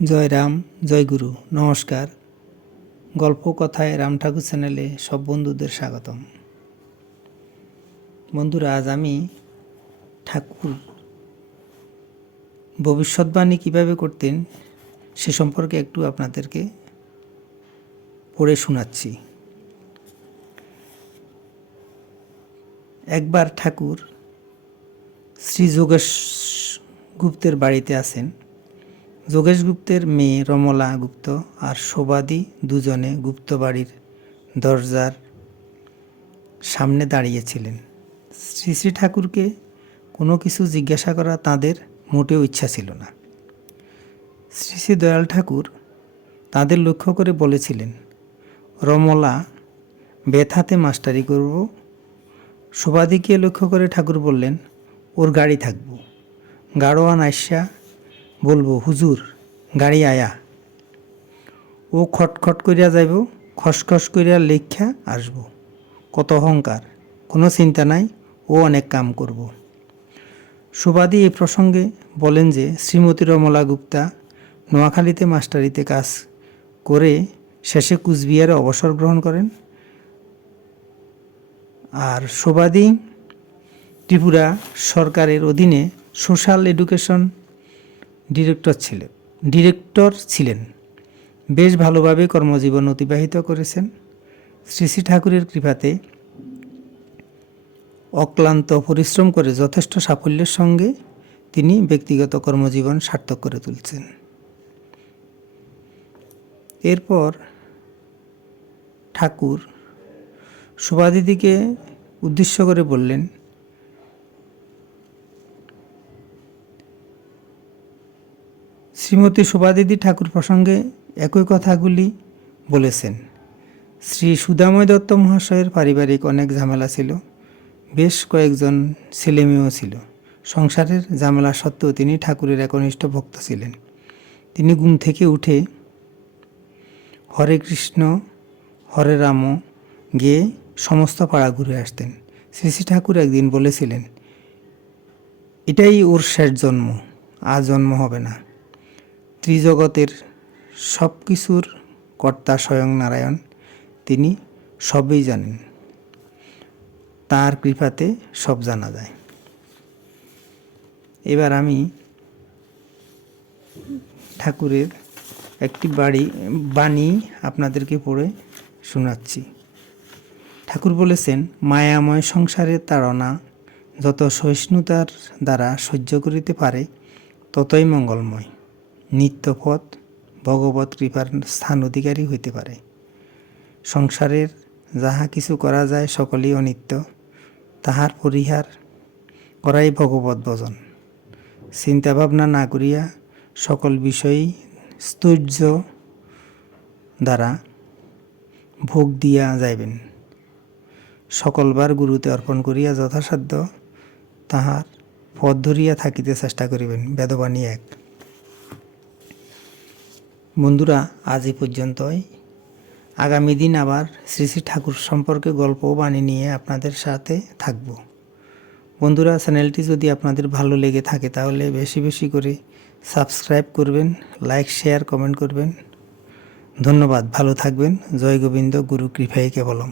জয় রাম, জয় গুরু। নমস্কার। গল্প কথায় রাম ঠাকুর চ্যানেলে সব বন্ধুদের স্বাগতম। বন্ধুরা, আজ আমি ঠাকুর ভবিষ্যৎবাণী কিভাবে করতেন সে সম্পর্কে একটু আপনাদেরকে পড়ে শোনাচ্ছি। একবার ঠাকুর শ্রী যোগেশ গুপ্তের বাড়িতে আসেন। যোগেশ গুপ্তের মেয়ে রমলা গুপ্ত আর শোভাদি দুজনে গুপ্ত বাড়ির দরজার সামনে দাঁড়িয়েছিলেন। শ্রী শ্রী ঠাকুরকে কোনো কিছু জিজ্ঞাসা করা তাঁদের মোটেও ইচ্ছা ছিল না। শ্রী শ্রী দয়াল ঠাকুর তাঁদের লক্ষ্য করে বলেছিলেন, রমলা বেথাতে মাস্টারি করব। শোভাদিকে লক্ষ্য করে ঠাকুর বললেন, ওর গাড়ি থাকব। গাড়োয়ান আইসা বলবো, হুজুর গাড়ি আয়া। ও খটখট করিয়া যাইব, খসখস করিয়া লেখা আসব। কত অহংকার, কোনো চিন্তা নাই, ও অনেক কাম করব। সুবাদী এই প্রসঙ্গে বলেন যে শ্রীমতী রমলা গুপ্তা নোয়াখালীতে মাস্টারিতে কাজ করে শেষে কুচবিহারে অবসর গ্রহণ করেন। আর সুবাদী ত্রিপুরা সরকারের অধীনে সোশ্যাল এডুকেশন ডিরেক্টর ছিলেন। বেশ ভালোভাবে কর্মজীবন অতিবাহিত করেছেন। শ্রী শ্রী ঠাকুরের কৃপাতে অক্লান্ত পরিশ্রম করে যথেষ্ট সাফল্যের সঙ্গে তিনি ব্যক্তিগত কর্মজীবন সার্থক করে তুলছেন। এরপর ঠাকুর শোভাদিদিকে উদ্দেশ্য করে বললেন, শ্রীমতী শোভাদিদি ঠাকুর প্রসঙ্গে একই কথাগুলি বলেছেন। শ্রী সুধাময় দত্ত মহাশয়ের পারিবারিক অনেক ঝামেলা ছিল, বেশ কয়েকজন ছেলেমেয়েও ছিল। সংসারের ঝামেলা সত্ত্বেও তিনি ঠাকুরের একনিষ্ঠ ভক্ত ছিলেন। তিনি ঘুম থেকে উঠে হরে কৃষ্ণ হরে রাম গেয়ে সমস্ত পাড়া ঘুরে আসতেন। শ্রী শ্রী ঠাকুর একদিন বলেছিলেন, এটাই ওর শেষ জন্ম, আর জন্ম হবে না। ত্রিজগতের সব কিছুর কর্তা স্বয়ং নারায়ণ, তিনি সবই জানেন, তার কৃপাতে সব জানা যায়। এবার আমি ঠাকুরের একটি বাণী আপনাদেরকে পড়ে শোনাচ্ছি। ঠাকুর বলেছেন, মায়াময় সংসারের তাড়না যত সহিষ্ণুতার দ্বারা সহ্য করিতে পারে ততই মঙ্গলময়। নিত্যপথ ভগবত কৃপার স্থান অধিকারী হইতে পারে। সংসারের যাহা কিছু করা যায় সকলেই অনিত্য, তাহার পরিহার করাই ভগবত ভজন। চিন্তাভাবনা না করিয়া সকল বিষয়ই স্থৈর্য দ্বারা ভোগ দিয়া যাইবেন। সকলবার গুরুতে অর্পণ করিয়া যথাসাধ্য তাহার পথ ধরিয়া থাকিতে চেষ্টা করিবেন। বেদবাণী 1। বন্ধুরা, আজ এই পর্যন্তই। আগামী দিন আবার শ্রী শ্রী ঠাকুর সম্পর্কে গল্প বাণী নিয়ে আপনাদের সাথে থাকব। বন্ধুরা, চ্যানেলটি যদি আপনাদের ভালো লেগে থাকে তাহলে বেশি বেশি করে সাবস্ক্রাইব করবেন, লাইক শেয়ার কমেন্ট করবেন। ধন্যবাদ, ভালো থাকবেন। জয় গোবিন্দ, গুরু কৃপাই কেবলম।